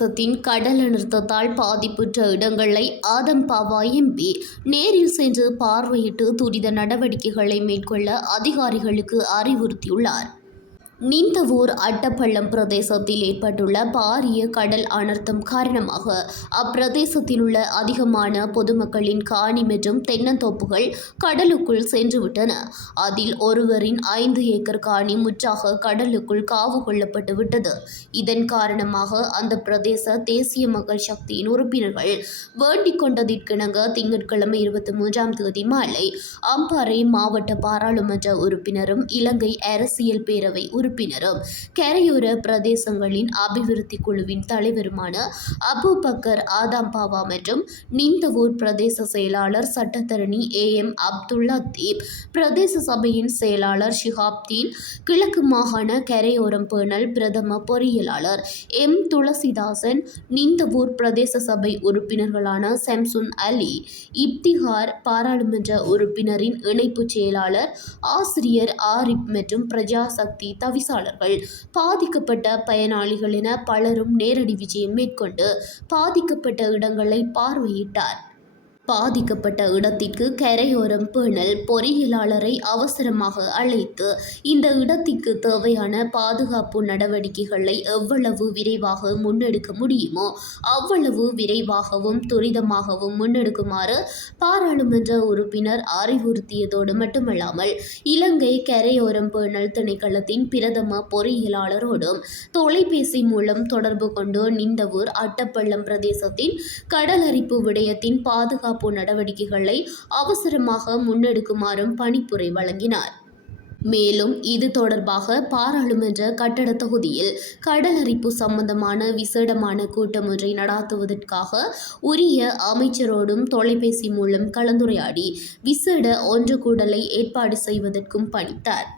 பிரதேசத்தின் கடல் அனர்த்தத்தால் பாதிப்புற்ற இடங்களை ஆதம்பாவா எம்பி நேரில் சென்று பார்வையிட்டு துரித நடவடிக்கைகளை மேற்கொள்ள அதிகாரிகளுக்கு அறிவுறுத்தியுள்ளார். நிந்தவூர் அட்டப்பள்ளம் பிரதேசத்தில் ஏற்பட்டுள்ள பாரிய கடல் அனர்த்தம் காரணமாக அப்பிரதேசத்தில் உள்ள அதிகமான பொதுமக்களின் காணி மற்றும் தென்னந்தோப்புகள் கடலுக்குள் சென்றுவிட்டன. அதில் ஒருவரின் 5 ஏக்கர் காணி முற்றாக கடலுக்குள் காவு கொள்ளப்பட்டு விட்டது. இதன் காரணமாக அந்த பிரதேச தேசிய மக்கள் சக்தியின் உறுப்பினர்கள் வேண்டிக் கொண்டதற்கிணங்க திங்கட்கிழமை 23ஆம் தேதி மாலை அம்பாறை மாவட்ட பாராளுமன்ற உறுப்பினரும் இலங்கை அரசியல் பேரவை உறுப்பினரும் கரையோர பிரதேசங்களின் அபிவிருத்தி குழுவின் தலைவருமான அபுபக்கர் ஆதம்பாவா மற்றும் நிந்தவூர் பிரதேச செயலாளர் சட்டத்தரணி AM அப்துல் லத்தீப், பிரதேச சபையின் செயலாளர் ஷிஹாப்தீன், கிழக்கு மாகாண கரையோரம் பேணல் பிரதம பொறியியலாளர் M துளசிதாசன், நிந்தவூர் பிரதேச சபை உறுப்பினர்களான சம்சுன் அலி, இப்திகார், பாராளுமன்ற உறுப்பினரின் இணைப்பு செயலாளர் ஆசிரியர் ஆரிப் மற்றும் பிரஜா சக்தி தவிசாளர்கள், பாதிக்கப்பட்ட பயனாளிகள் என பலரும் நேரடி விஜயம் மேற்கொண்டு பாதிக்கப்பட்ட இடங்களை பார்வையிட்டார். பாதிக்கப்பட்ட இடத்திற்கு கரையோரம் பேணல் பொறியியலாளரை அவசரமாக அழைத்து இந்த இடத்திற்கு தேவையான பாதுகாப்பு நடவடிக்கைகளை எவ்வளவு விரைவாக முன்னெடுக்க முடியுமோ அவ்வளவு விரைவாகவும் துரிதமாகவும் முன்னெடுக்குமாறு பாராளுமன்ற உறுப்பினர் அறிவுறுத்தியதோடு மட்டுமல்லாமல் இலங்கை கரையோரம் பேணல் திணைக்களத்தின் பிரதம பொறியியலாளரோடும் தொலைபேசி மூலம் தொடர்பு கொண்டு நிந்தவூர் அட்டப்பள்ளம் பிரதேசத்தின் கடலரிப்பு விடயத்தின் பாதுகாப்பு நடவடிக்கைகளை அவசரமாக முன்னெடுக்குமாறும் பணிப்புரை வழங்கினார். மேலும் இது தொடர்பாக பாராளுமன்ற கட்டட தொகுதியில் கடலரிப்பு சம்பந்தமான விசேடமான கூட்டம் ஒன்றை நடாத்துவதற்காக உரிய அமைச்சரோடும் தொலைபேசி மூலம் கலந்துரையாடி விசேட ஒன்று கூடலை ஏற்பாடு செய்வதற்கும் பணித்தார்.